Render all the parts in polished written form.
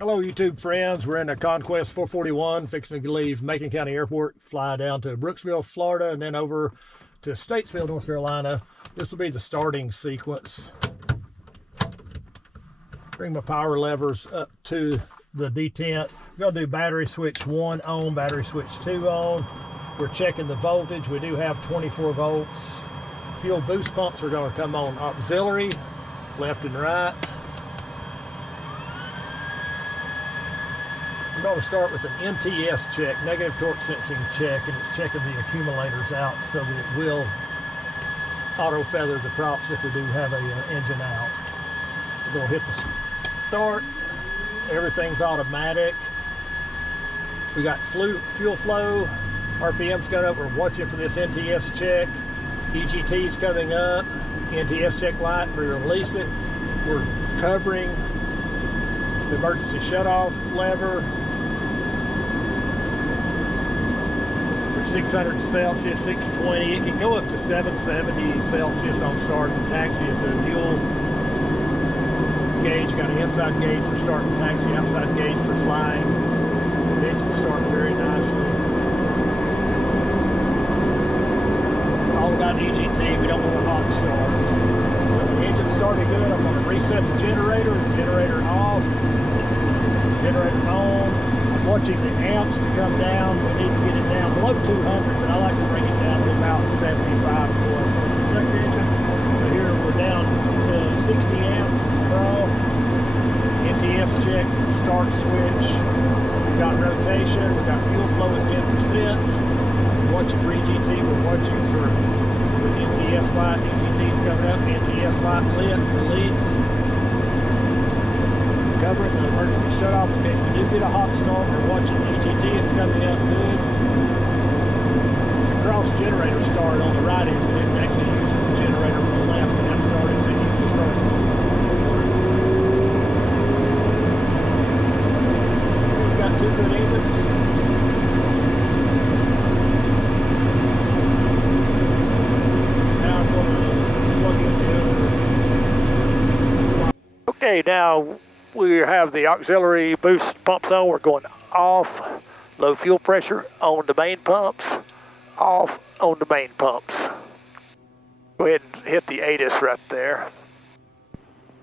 Hello YouTube friends, we're in a Conquest 441 fixing to leave Macon County Airport, fly down to Brooksville, Florida, and then over to Statesville, North Carolina. This will be the starting sequence. Bring my power levers up to the detent. We're going to do battery switch 1 on, battery switch 2 on. We're checking the voltage. We do have 24 volts. Fuel boost pumps are going to come on auxiliary, left and right. We're going to start with an NTS check, negative torque sensing check, and it's checking the accumulators out so that it will auto feather the props if we do have an engine out. We're going to hit the start. Everything's automatic. We got fuel flow, RPM's got up. We're watching for this NTS check. EGT's coming up. NTS check light, we release it. We're covering the emergency shutoff lever. 600 Celsius, 620. It can go up to 770 Celsius on start and taxi. It's a dual gauge. Got an inside gauge for start and taxi, outside gauge for flying. The engine starts very nicely. All got EGT. We don't want a hot start. So the engine started good. I'm going to reset the generator. Generator off. Generator on. Watching the amps to come down. We need to get it down below 200, but I like to bring it down to about 75 for the check engine. So here we're down to 60 amps per. NTS check, start switch. We got rotation. We got fuel flow at 10%. We're watching for EGT. We're watching for the NTS light. EGT's coming up. NTS light lit, release. Covering the emergency shutoff. If we do get a hot start, we're watching EGT, it's coming up good. The cross generator started on the right end. We didn't actually use the generator on the left when that started, so you can start. We've got 2 good engines. Now I'm going to plug in the other. Okay, now we have the auxiliary boost pumps on. We're going off, low fuel pressure on the main pumps, off on the main pumps. Go ahead and hit the ATC right there.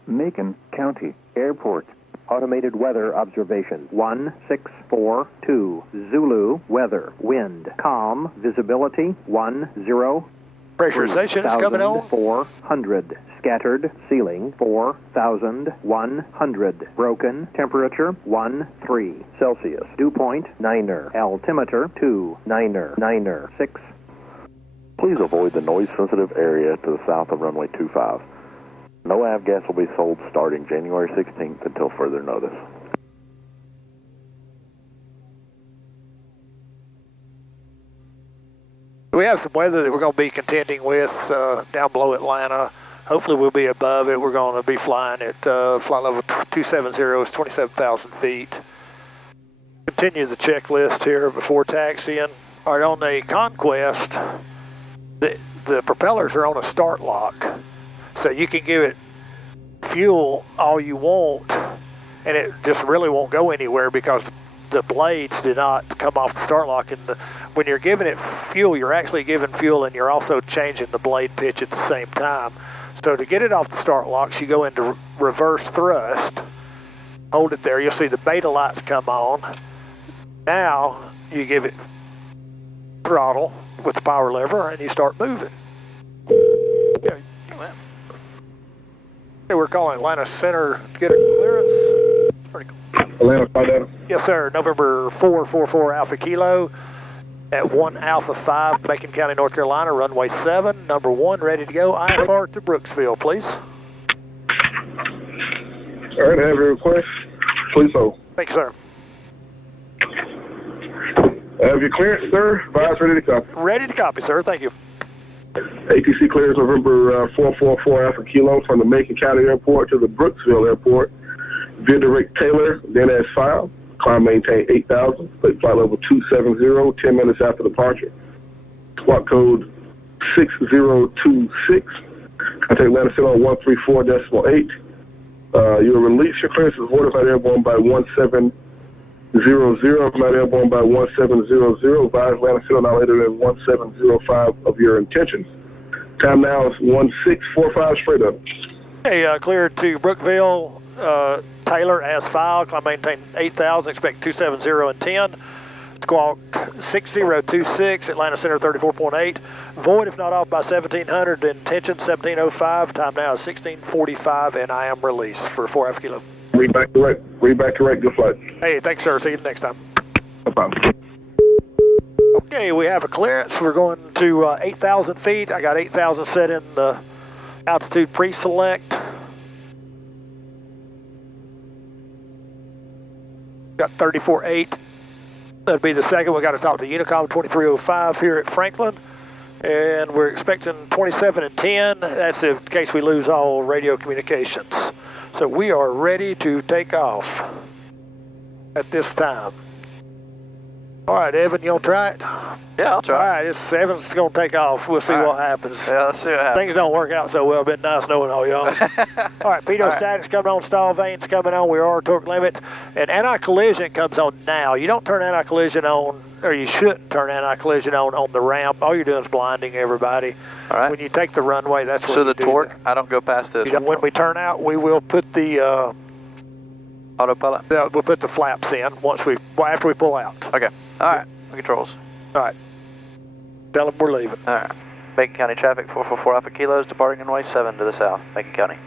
Macon County Airport. Automated weather observation. 1642. Zulu weather. Wind calm. Visibility 10. Pressurization is coming on. 400. Scattered ceiling 4,100. Broken temperature 13 Celsius. Dew point 9er. Altimeter 2996. Please avoid the noise-sensitive area to the south of runway 25. No avgas will be sold starting January 16th until further notice. We have some weather that we're going to be contending with down below Atlanta. Hopefully we'll be above it. We're going to be flying at flight level 270, it's 27,000 feet. Continue the checklist here before taxiing. All right, on the Conquest, the propellers are on a start lock. So you can give it fuel all you want, and it just really won't go anywhere because the blades do not come off the start lock. And when you're giving it fuel, you're actually giving fuel and you're also changing the blade pitch at the same time. So to get it off the start locks, you go into reverse thrust, hold it there, you'll see the beta lights come on. Now you give it throttle with the power lever and you start moving. Okay, we're calling Atlanta Center to get a clearance. Pretty cool. Atlanta, Florida. Yes, sir. November 444 Alpha Kilo at 1 Alpha 5, Macon County, North Carolina, runway 7, number 1, ready to go. IFR to Brooksville, please. All right, I have your request. Please hold. Thank you, sir. I have your clearance, sir. Advise ready to copy. Ready to copy, sir. Thank you. ATC clears November 444 Alpha Kilo from the Macon County Airport to the Brooksville Airport. Via direct Taylor, then as filed. Climb maintain 8,000. Flight level 270, 10 minutes after departure. Squawk code 6026. Contact Atlanta Center 134.8. You will release your clearance is void if not airborne by 1700. If not airborne by 1700, advise Atlanta Center not later than 1705 of your intentions. Time now is 1645 straight up. Hey, cleared to Brookville, Taylor as filed. Climb maintain 8,000, expect 270 and 10. Squawk 6026, Atlanta Center 34.8. Void if not off by 1700, intention 1705. Time now is 1645, and I am released for 4 Alpha Kilo. Read back to right. Good flight. Hey, thanks, sir. See you next time. No problem. Okay, we have a clearance. We're going to 8,000 feet. I got 8,000 set in the altitude pre-select. Got 34.8. That'll be the second. We got to talk to Unicom 2305 here at Franklin. And we're expecting 27 and 10. That's in case we lose all radio communications. So we are ready to take off at this time. All right, Evan, you gonna try it? Yeah, I'll try. All right, Evan's gonna take off. We'll see what happens. Yeah, let's see what happens. Things don't work out so well. Been nice knowing all y'all. All right, pitot statics coming on, stall vanes coming on. We are torque limit, and anti-collision comes on now. You don't turn anti-collision on, or you shouldn't turn anti-collision on the ramp. All you're doing is blinding everybody. All right. When you take the runway, that's what so you the do. torque, I don't go past this. When we turn out, we will put the autopilot. We'll put the flaps in after we pull out. Okay. All right. Controls. All right. Tell them we're leaving. All right. Macon County traffic 444 Alpha Kilos, departing runway 7 to the south, Macon County.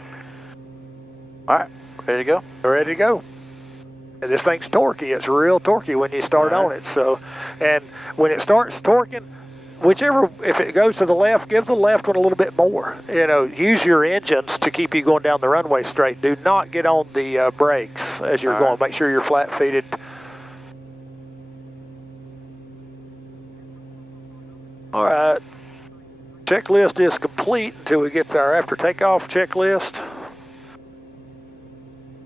All right. Ready to go? We're ready to go. And this thing's torquey. It's real torquey when you start on it. So, and when it starts torquing, if it goes to the left, give the left one a little bit more. You know, use your engines to keep you going down the runway straight. Do not get on the brakes as you're going. Make sure you're flat-feeted. All right. Checklist is complete until we get to our after takeoff checklist.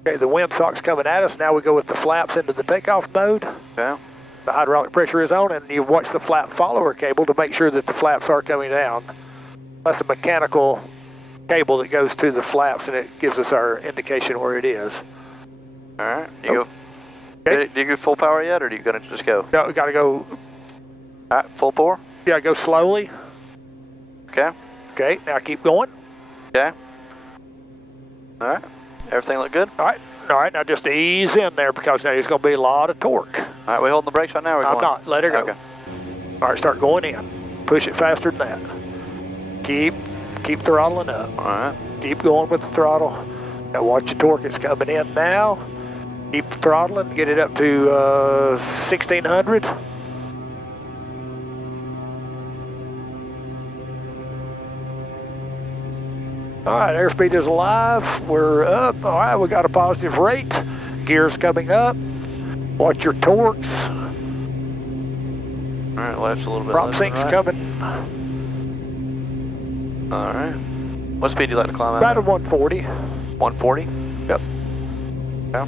Okay, the windsock's coming at us. Now we go with the flaps into the takeoff mode. Okay. The hydraulic pressure is on, and you watch the flap follower cable to make sure that the flaps are coming down. That's a mechanical cable that goes to the flaps, and it gives us our indication where it is. All right. Do you go full power yet, or are you going to just go? No, we got to go. All right, full bore? Yeah, go slowly. Okay. Okay, now keep going. Okay. All right. Everything look good? All right, now just ease in there because now there's going to be a lot of torque. All right, we holding the brakes right now? Or I'm not. Let her go. Okay. All right, start going in. Push it faster than that. Keep throttling up. All right. Keep going with the throttle. Now watch your torque. It's coming in now. Keep throttling. Get it up to 1600. All right, airspeed is alive. We're up. All right, we got a positive rate. Gears coming up. Watch your torques. All right, left's a little bit Prop less sink's than right. coming. All right. What speed do you like to climb About at? a 140. 140? Yep. Yeah.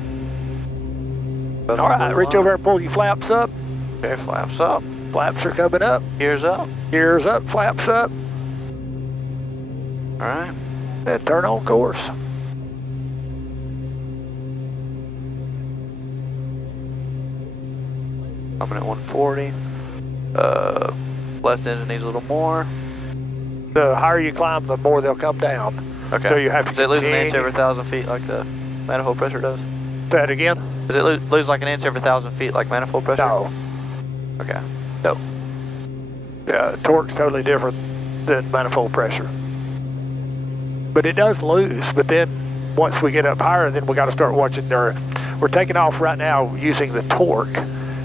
All right, reach over there and pull your flaps up. Okay, flaps up. Flaps are coming up. Gears up. Gears up, flaps up. All right. And turn on course. Coming at 140. Left engine needs a little more. The higher you climb, the more they'll come down. Okay. So you have to Does it lose an inch continue. every 1,000 feet like the manifold pressure does? Say that again? Does it lose like an inch every 1,000 feet like manifold pressure? No. Okay. No. Yeah, torque's totally different than manifold pressure. But it does lose, but then once we get up higher, then we got to start watching we're taking off right now using the torque.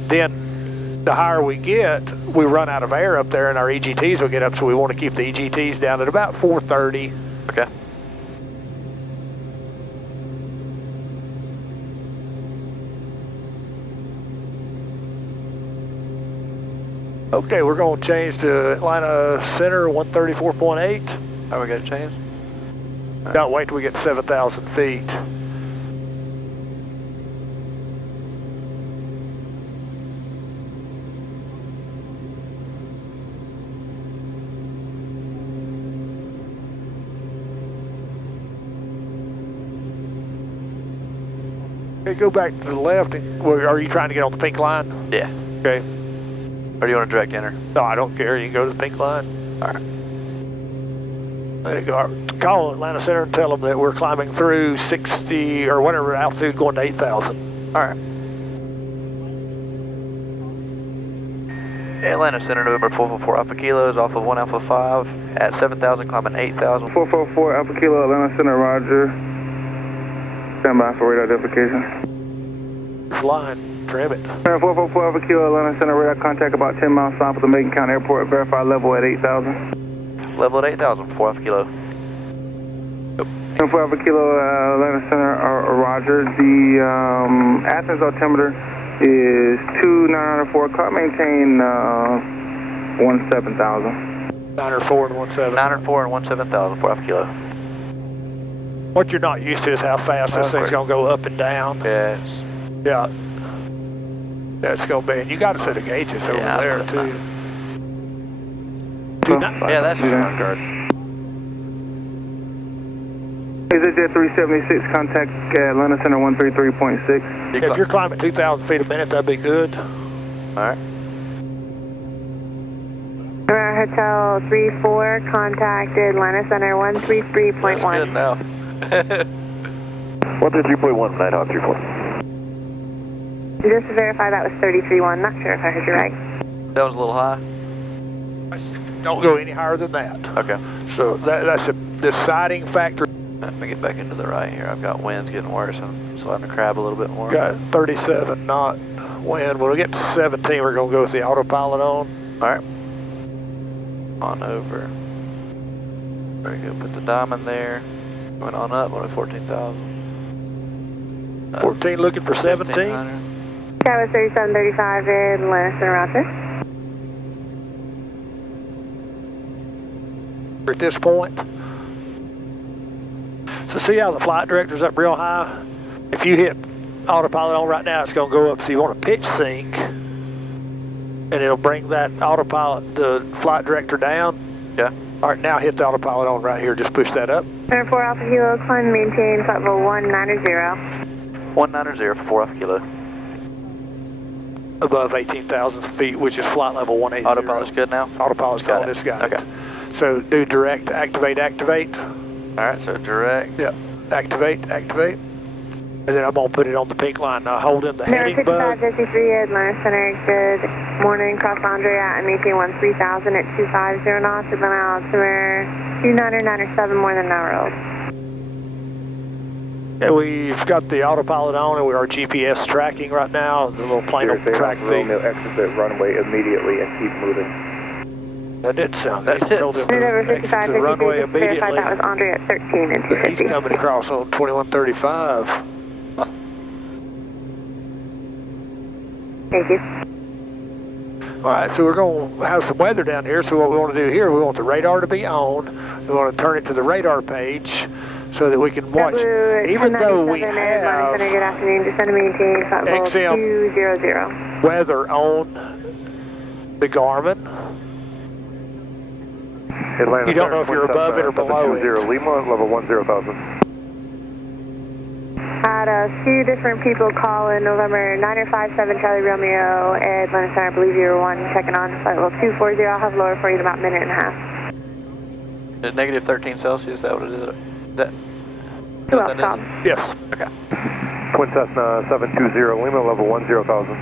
Then the higher we get, we run out of air up there and our EGTs will get up, so we want to keep the EGTs down at about 430. Okay. Okay, we're going to change to Atlanta Center 134.8. How we got to change? Don't wait till we get 7,000 feet. Okay, go back to the left. Are you trying to get on the pink line? Yeah. Okay. Or do you want to direct enter? No, I don't care. You can go to the pink line. All right. Let it go. Call Atlanta Center and tell them that we're climbing through 60 or whatever altitude going to 8,000. All right. Atlanta Center, November 444 Alpha Kilos, off of 1 Alpha 5 at 7,000, climbing 8,000. 444 Alpha Kilo, Atlanta Center, roger. Stand by for radar identification. Line, trim it. 444 Alpha Kilo, Atlanta Center, radar contact about 10 miles south of the Macon County Airport. Verify level at 8,000. Level at 8,000, 4 Alpha Kilo. 4 Alpha Kilo, Atlanta Center, roger. The Athens altimeter is 2904. Climb maintain 17,000. 904 and 17. 904 and 17,000, 4 Alpha Kilo. What you're not used to is how fast this thing's going to go up and down. Yes. Yeah. That's going to be, and you got a set of gauges over there too. Yeah, that's your card. EasyJet 376, contact Atlanta Center 133.6. If you're climbing 2,000 feet a minute, that'd be good. All right. Hotel 34, contact Atlanta Center 133.1. That's good now. 133.1, Nighthawk 34. Just to verify, that was 33.1. Not sure if I heard you right. That was a little high. Don't go any higher than that. Okay. So that's a deciding factor. Let me get back into the right here. I've got winds getting worse. I'm sliding the crab a little bit more. Got 37 knot wind. When we get to 17, we're going to go with the autopilot on. All right. On over. Very good. Put the diamond there. Went on up. Only 14,000. 14 looking for 17. That was 3735 in Atlanta Center, roger. At this point. So see how the flight director's up real high? If you hit autopilot on right now, it's going to go up. So you want to pitch sync, and it'll bring that autopilot, the flight director down. Yeah. All right, now hit the autopilot on right here. Just push that up. Center 4 Alpha Kilo, climb maintain, flight level 190. 190 for 4 Alpha Kilo. Above 18,000 feet, which is flight level 180. Autopilot's good now? Autopilot's Got on it. this guy. Okay. So do direct, activate, activate. All right, so direct. Yep, activate, activate. And then I'm going to put it on the pink line. Now hold in the heading bug. 5553 Atlanta Center, good morning, cross Andre at maintain 13,000 at 250 knots, Atlanta altimeter 2997, more than an hour old. Yeah, we've got the autopilot on and we are GPS tracking right now. The little plane will track the... Exit the runway immediately and keep moving. That did sound good. Told him to Over exit the runway immediately. That was Andre at 13 and 250. He's coming across on 2135. Thank you. All right, so we're going to have some weather down here. So what we want to do here, we want the radar to be on. We want to turn it to the radar page so that we can watch. Even though we have good afternoon, descend to maintain flight level XM 200. weather on the Garmin, Atlanta you don't know if you're above it or below it. Lima, level 10,000. Had a few different people call in November 957 Charlie Romeo, Atlanta Center, I believe you were one checking on flight level 240. I'll have lower for you in about a minute and a half. Is negative 13 Celsius, that what it is? That Who else that called? Yes. Okay. Twin Cessna 720 Lima, level 10,000.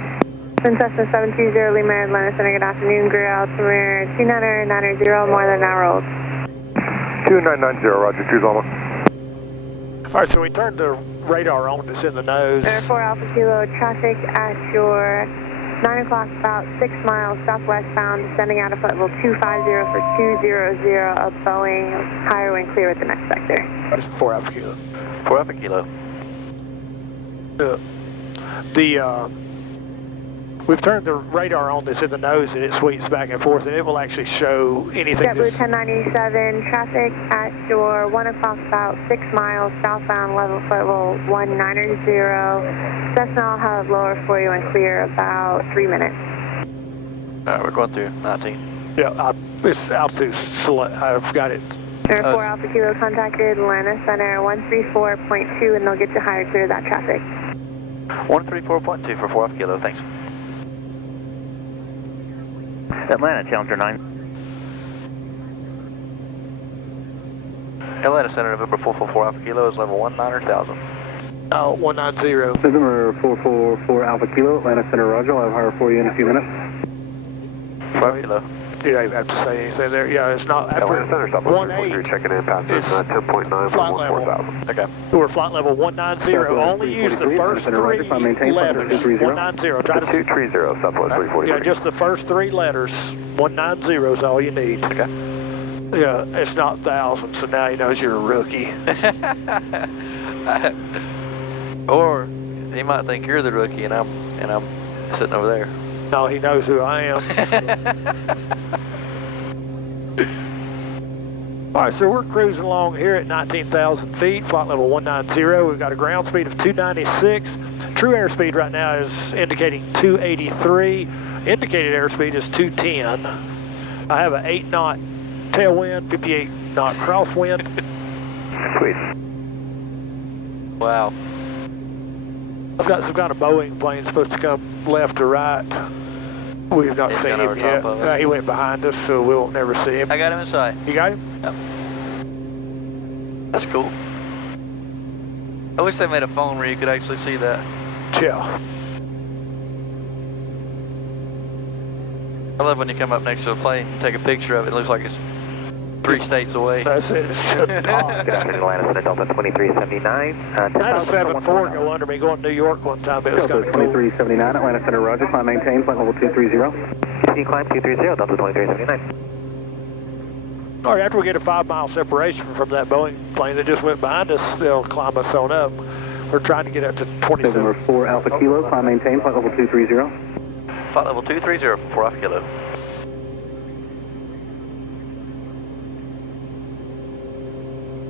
Twin Cessna 720 Lima, Atlanta Center, good afternoon. Great altimeter 2990, more than an hour old. 2990, roger, choose Lima. All right, so we turned the radar on that's in the nose. Center 4 Alpha Kilo, traffic at your 9 o'clock, about 6 miles southwestbound, descending out of flight level 250 for 200, a Boeing, higher wind clear with the next sector. That's 4 Alpha Kilo. 4 Alpha Kilo. We've turned the radar on that's in the nose and it sweeps back and forth and it will actually show anything. JetBlue 1097, traffic at your 1 o'clock, about 6 miles southbound, level flight level 190. Cessna, I'll have lower for you and clear about 3 minutes. All right, we're going through 19. Yeah, it's altitude select. I've got it. Center 4 Alpha Kilo contacted Atlanta Center 134.2 and they'll get you higher clear of that traffic. 134.2 for 4 Alpha Kilo, thanks. Atlanta, Challenger 9. Atlanta Center, November 444 Alpha Kilo is level 19,000. 190. November 444 Alpha Kilo, Atlanta Center, Roger. I'll have Harrah for you in a few minutes. 5 Kilo. You don't even have to say anything there. Yeah, it's not after Atlanta Center, stop 1-8. Checking in, passing 10.9 flight for level. 14,000. Okay. We're flight level 190. Only use the first three letters. 190. Try to 230, Southwest 343. Yeah, just the first tee letters. 190 is all you need. Okay. Yeah, it's not 1,000, so now he knows you're a rookie. Or he might think you're the rookie and I'm sitting over there. No, he knows who I am. All right, so we're cruising along here at 19,000 feet, flight level 190. We've got a ground speed of 296. True airspeed right now is indicating 283. Indicated airspeed is 210. I have an 8-knot tailwind, 58-knot crosswind. Sweet. Wow. I've got some kind of Boeing plane supposed to come left or right. We've not He's seen gone him over yet. top of it. He went behind us, so we won't never see him. I got him in sight. You got him? Yep. That's cool. I wish they made a phone where you could actually see that. Yeah. I love when you come up next to a plane and take a picture of it. It looks like it's 3 states away. That's it. It's so Good afternoon, Atlanta Center, Delta 2379. I had a 7-4 go under me going to New York one time. It was kind Delta of cool. 2379, Atlanta Center, Roger. Climb maintain, flight level 230. Continue climb 230, Delta 2379. All right, after we get a 5-mile separation from that Boeing plane that just went behind us, they'll climb us on up. We're trying to get up to 27. November 4 Alpha Kilo, climb maintain, flight level 230. Flight level 230 for 4 Alpha Kilo.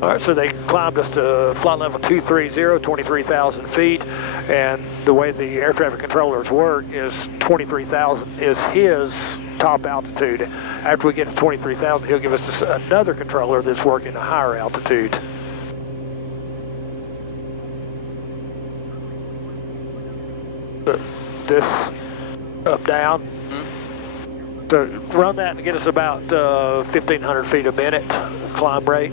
All right, so they climbed us to flight level 230, 23,000 feet, and the way the air traffic controllers work is 23,000 is his top altitude. After we get to 23,000, he'll give us another controller that's working a higher altitude. This up, down. So run that and get us about 1,500 feet a minute climb rate.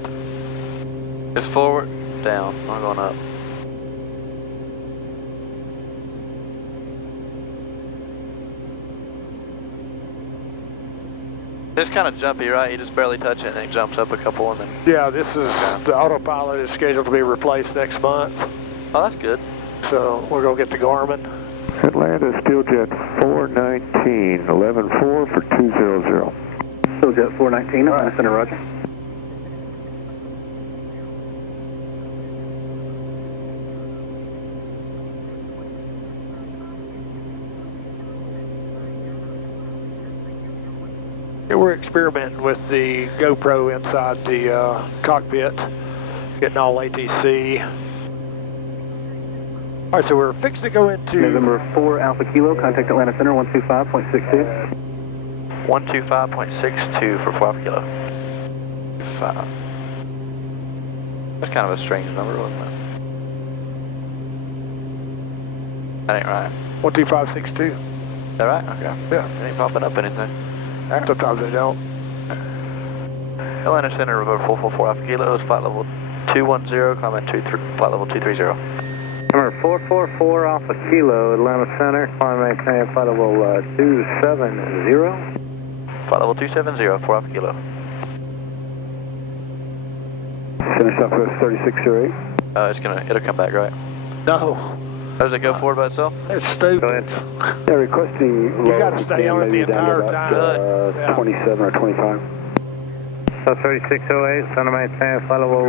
It's forward, down, I'm going up. It's kind of jumpy, right? You just barely touch it and it jumps up a couple and then... Yeah, this is, the autopilot is scheduled to be replaced next month. Oh, that's good. So we're going to get the Garmin. Atlanta, Steeljet 419, 11-4 for 200. Steeljet 419, Atlanta Center, Roger. We're experimenting with the GoPro inside the cockpit, getting all ATC. All right, so we're fixing to go into... November 4 Alpha Kilo, contact Atlanta Center 125.62. 125.62 for 4 Alpha Kilo. 5. That's kind of a strange number, wasn't it? That ain't right. 125.62. Is that right? Okay. Yeah. It ain't popping up anything. All right. Sometimes they don't. Atlanta Center, Rover 444 Alpha Kilo, flight level 210, climb at flight level 230. Number 444 Alpha Kilo, Atlanta Center, climb maintain, flight level 270. Flight level 270, 4 Alpha Kilo. Center Southwest 3608. It'll come back, right? No, Does it go forward by itself? it's stupid. They're requesting You got to stay on it the entire time. Yeah. 27 or 25. So 3608, center maintain, flight level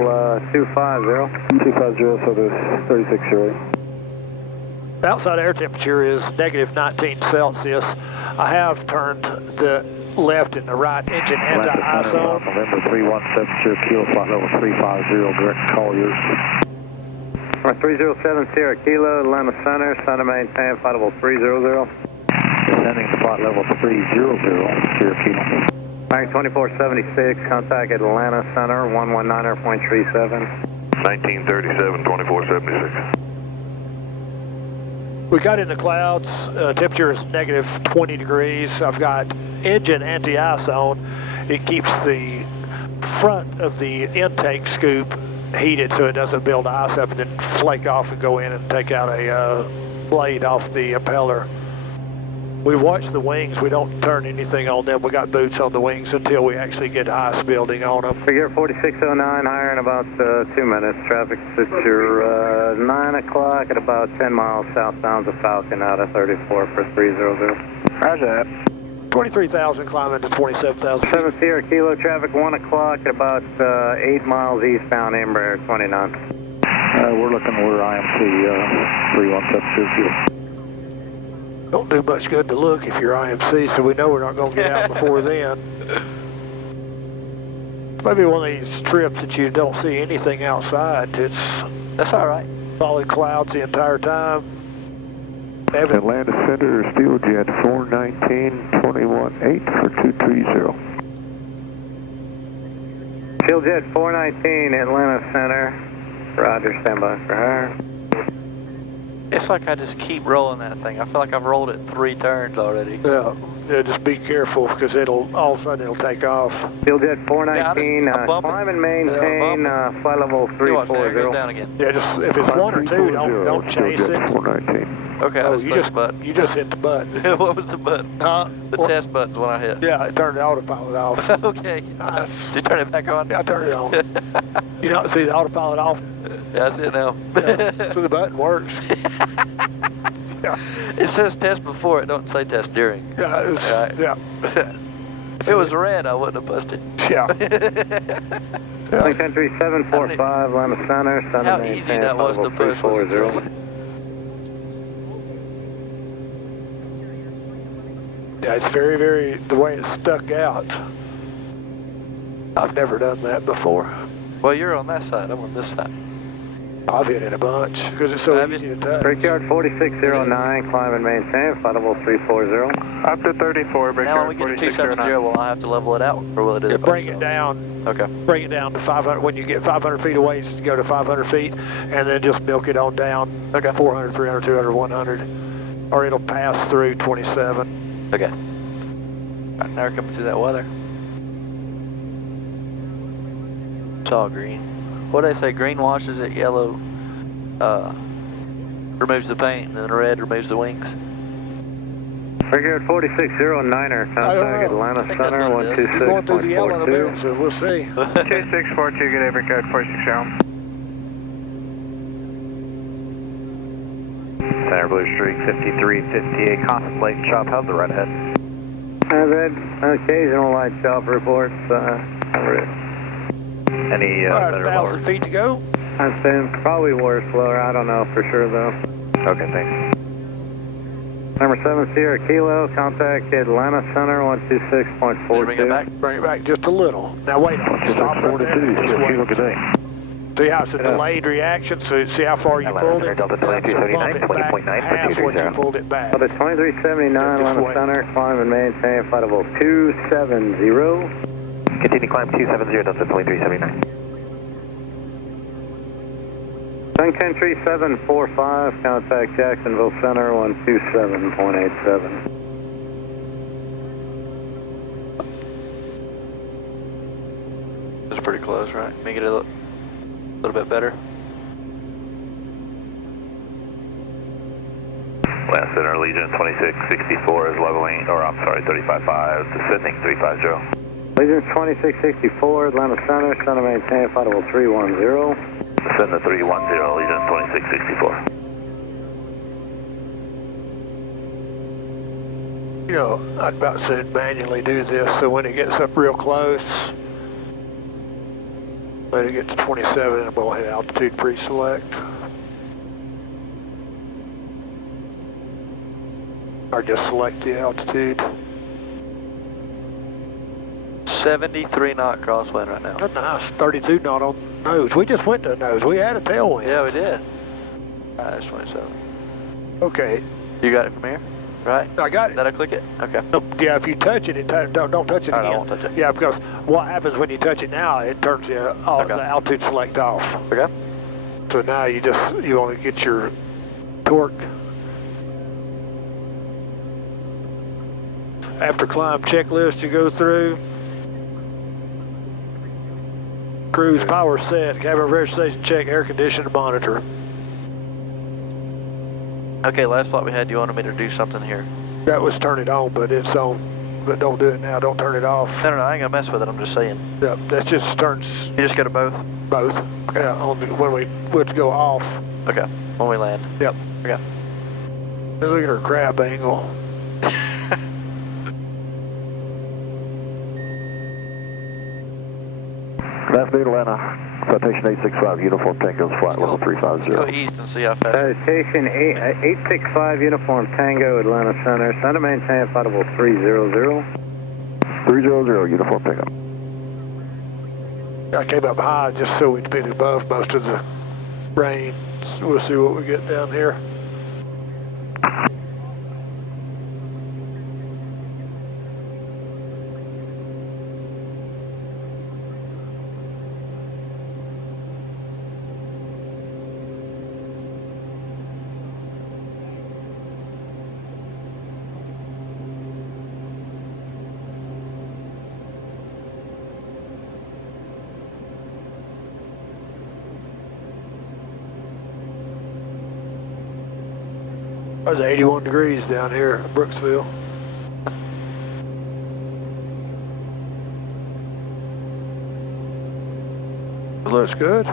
250. 250, so there's 3608. Outside air temperature is negative 19 Celsius. I have turned the left and the right engine anti-iso. November 317 Kilo, flight level 350, direct call yours. 307 Sierra Kilo, Atlanta Center, center maintain, flight level 300. Descending to flight level 300, Sierra Kilo. Bank 2476, contact Atlanta Center, 119.37. 1937, 2476. We got in the clouds. Temperature is negative 20 degrees. I've got engine anti-ice on. It keeps the front of the intake scoop heated so it doesn't build ice up and then flake off and go in and take out a blade off the impeller. We watch the wings. We don't turn anything on them. We got boots on the wings until we actually get ice building on them. Figure 4609, higher in about 2 minutes. Traffic at your 9 o'clock at about 10 miles southbound of Falcon out of 34 for 300. Roger that. 23,000 climbing to 27,000 feet. 7 Sierra Kilo, traffic 1 o'clock at about 8 miles eastbound, Embraer 29. We're looking where IMC 3170. Don't do much good to look if you're IMC, so we know we're not going to get out before then. Maybe one of these trips that you don't see anything outside. That's all right. Solid clouds the entire time. Atlanta Center, Steeljet 419-21-8 for 230. Steeljet 419, Atlanta Center. Roger, stand by for her. It's like I just keep rolling that thing. I feel like I've rolled it 3 turns already. Yeah, just be careful because all of a sudden it'll take off. Steeljet 419, climb and maintain flight level 340. There it goes down again. Yeah, just if it's 1 or 2, don't chase it. 419. Okay, Oh, let's push the button. You just hit the button. What was the button? The test button's when I hit. Yeah, it turned the autopilot off. Okay. Did you turn it back on? Yeah, I turned it on. You don't see the autopilot off? Yeah, that's it now. Yeah, so the button works. Yeah. It says test before, it don't say test during. Yeah, it was, yeah. If it was red, I wouldn't have pushed it. Yeah. Yeah. Country 745, Atlanta Center. How easy that was to push. Yeah, it's very, the way it's stuck out. I've never done that before. Well, you're on that side, I'm on this side. I've hit it a bunch because it's so easy to touch. Brickyard 4609, climb and maintain, flight level 340. Up to 34, Now when we get to 270, will I have to level it out, or will it do it? Bring it down. Okay. Bring it down to 500. When you get 500 feet away, just go to 500 feet, and then just milk it on down. Okay. 400, 300, 200, 100, or it'll pass through 27. Okay. Right, now we're coming through that weather. It's all green. What do they say? Green washes it, yellow removes the paint, and then red removes the wings. Brickyard 4609er, contact Atlanta Center 126.42. Going through the yellow in a minute, so we'll see. 2642, good day, Brickyard 4609. Center Blue Streak 5358, contemplate chop, how's the right ahead? I've had occasional light chop reports. Any All right, better 1,000 lower? feet to go. I've been probably worse lower, I don't know for sure though. Okay, thanks. Number 7 Sierra Kilo, contact Atlanta Center 126.42. Bring it back. Bring it back just a little. Now wait on it. Stop right there. Just wait. Good day. See how it's a delayed reaction, so see how far you pulled it? Delta So 2279, bump it back 20.9 for half what you 230. pulled it back. Delta 2379, Just Atlanta wait. Center, climb and maintain flight level 270. Continue climb 270, Delta 2379. Sun Country 745, contact Jacksonville Center 127.87. It's pretty close, right? Make it a little bit better. Atlanta Center Legion 2664 is leveling, or I'm sorry, 35.5, descending 350. Legion 2664, Atlanta Center, center maintain flight level 310. Descend to 310, Legion 2664. You know, I'd about to manually do this, so when it gets up real close, let it get to 27 and we'll hit altitude pre-select. Or just select the altitude. 73 knot crosswind right now. That's nice, 32 knot on nose. We just went to the nose. We had a tailwind. Yeah, we did. That's 27. Okay. You got it from here? Right? I got it. Did I click it? Okay. No, yeah, if you touch it, don't touch it All right, again. I won't touch it. Yeah, because what happens when you touch it now, it turns the altitude select off. Okay. So now you want to get your torque After climb checklist you go through. Cruise power set, cabin pressure station check, air conditioning monitor. Okay, last flight we had, you wanted me to do something here. That was turn it on, but it's on. But don't do it now, don't turn it off. No, I ain't gonna mess with it, I'm just saying. Yeah, that just turns You just go to both? both. Okay. Yeah, on the, when we would go off. Okay, when we land. Yep. Okay. Look at her crab angle. Last Lead Atlanta, citation 865, uniform Tango, flight level 350. Go east and see how fast. Station 865, uniform Tango, Atlanta Center. Center to maintain flight level 300. 300, uniform Tango. I came up high just so we'd been above most of the rain. So we'll see what we get down here. It was 81 degrees down here in Brooksville. It looks good.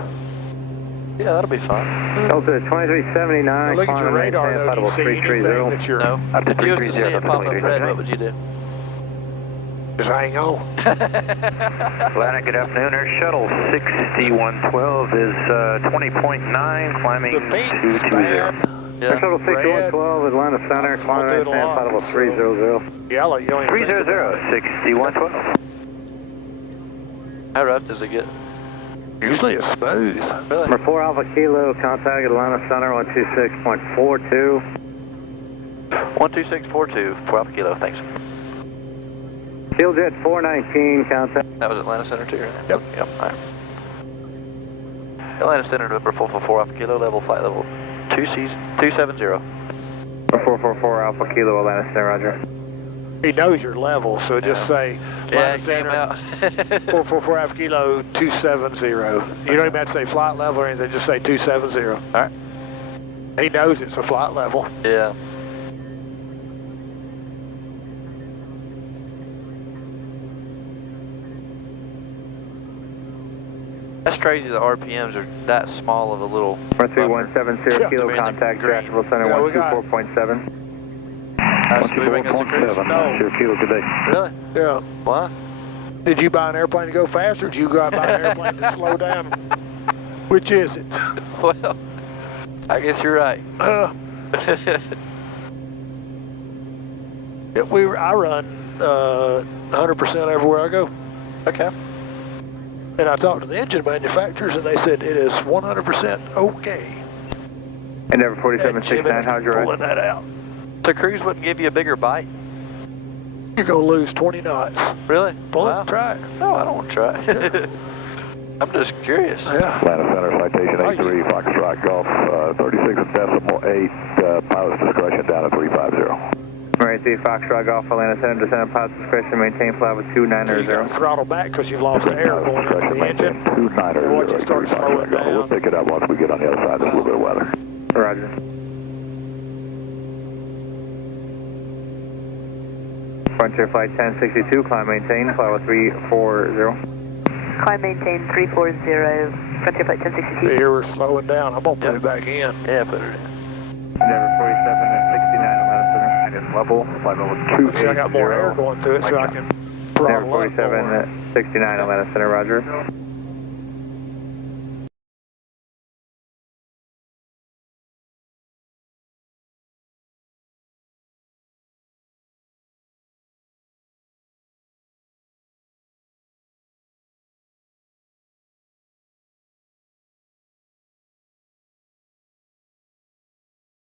Yeah, that'll be fine. Delta 2379, Look at your radar flight though. Do level you see anything 330. that you're No. If you was to see it pop up red, what would you do? just hang on? Atlanta, good afternoon. Air Shuttle 6112 is 20.9, climbing The paint's 220. bad. Yeah. Shuttle 6112, Atlanta Center, climb I'll do it maintain a lot, flight level so- 300. Yellow, you don't even think about 300, 6112. How rough does it get? it. Usually it's smooth. Really? Number 4 Alpha Kilo, contact Atlanta Center 126.42. 12642, 12 kilo, thanks. Steeljet 419, contact. That was Atlanta Center too, right? Yep. Yep, alright. Atlanta Center, November 444 Alpha Kilo, level flight level 270. 444 Alpha Kilo, Atlanta Center, roger. He knows your level, so just say Yeah, Atlanta it came out. 444 Alpha Kilo 270. You don't even have to say flight level or anything, just say 270. Alright. He knows it's a flight level. Yeah. That's crazy the RPMs are that small of a little... 13170 Yeah. Kilo, To be in the contact green. Jacksonville Center Yeah, we got- 124.7. How's moving as a cruise? No. Sure, Kilo, good day. Really? Yeah. Why? Did you buy an airplane to go faster, or did you go out and buy an airplane to slow down? Which is it? Well, I guess you're right. I run 100% everywhere I go. Okay. And I talked to the engine manufacturers, and they said it is 100% okay. Endeavor And 4769, how's your pulling ride? that out. So cruise wouldn't give you a bigger bite? You're going to lose 20 knots. Really? Pull Wow. it, try it. No, I don't want to try. I'm just curious. Yeah. Atlanta Center, citation 83, Foxtrot Golf, 36.8, pilot's discretion down at 350. Alright, the Foxtrot Golf, Atlanta Center, descend pilot's discretion, maintain flight with You got to 290. throttle back because you've lost the air going into the engine. 290. And once you start slowing We'll down. pick it up once we get on the other side. There's a little bit of weather. Roger. Frontier Flight 1062, climb maintain, flight with 340. Climb maintain 340, Frontier Flight 1062. Here we're slowing down. I'm going to put Yep. it back in. Yeah, put it in. Endeavor 4769, Atlanta Center. And level, flight level 280. See, I got more air going through it, so I can Endeavor throttle up more. 4769, Atlanta Center, roger.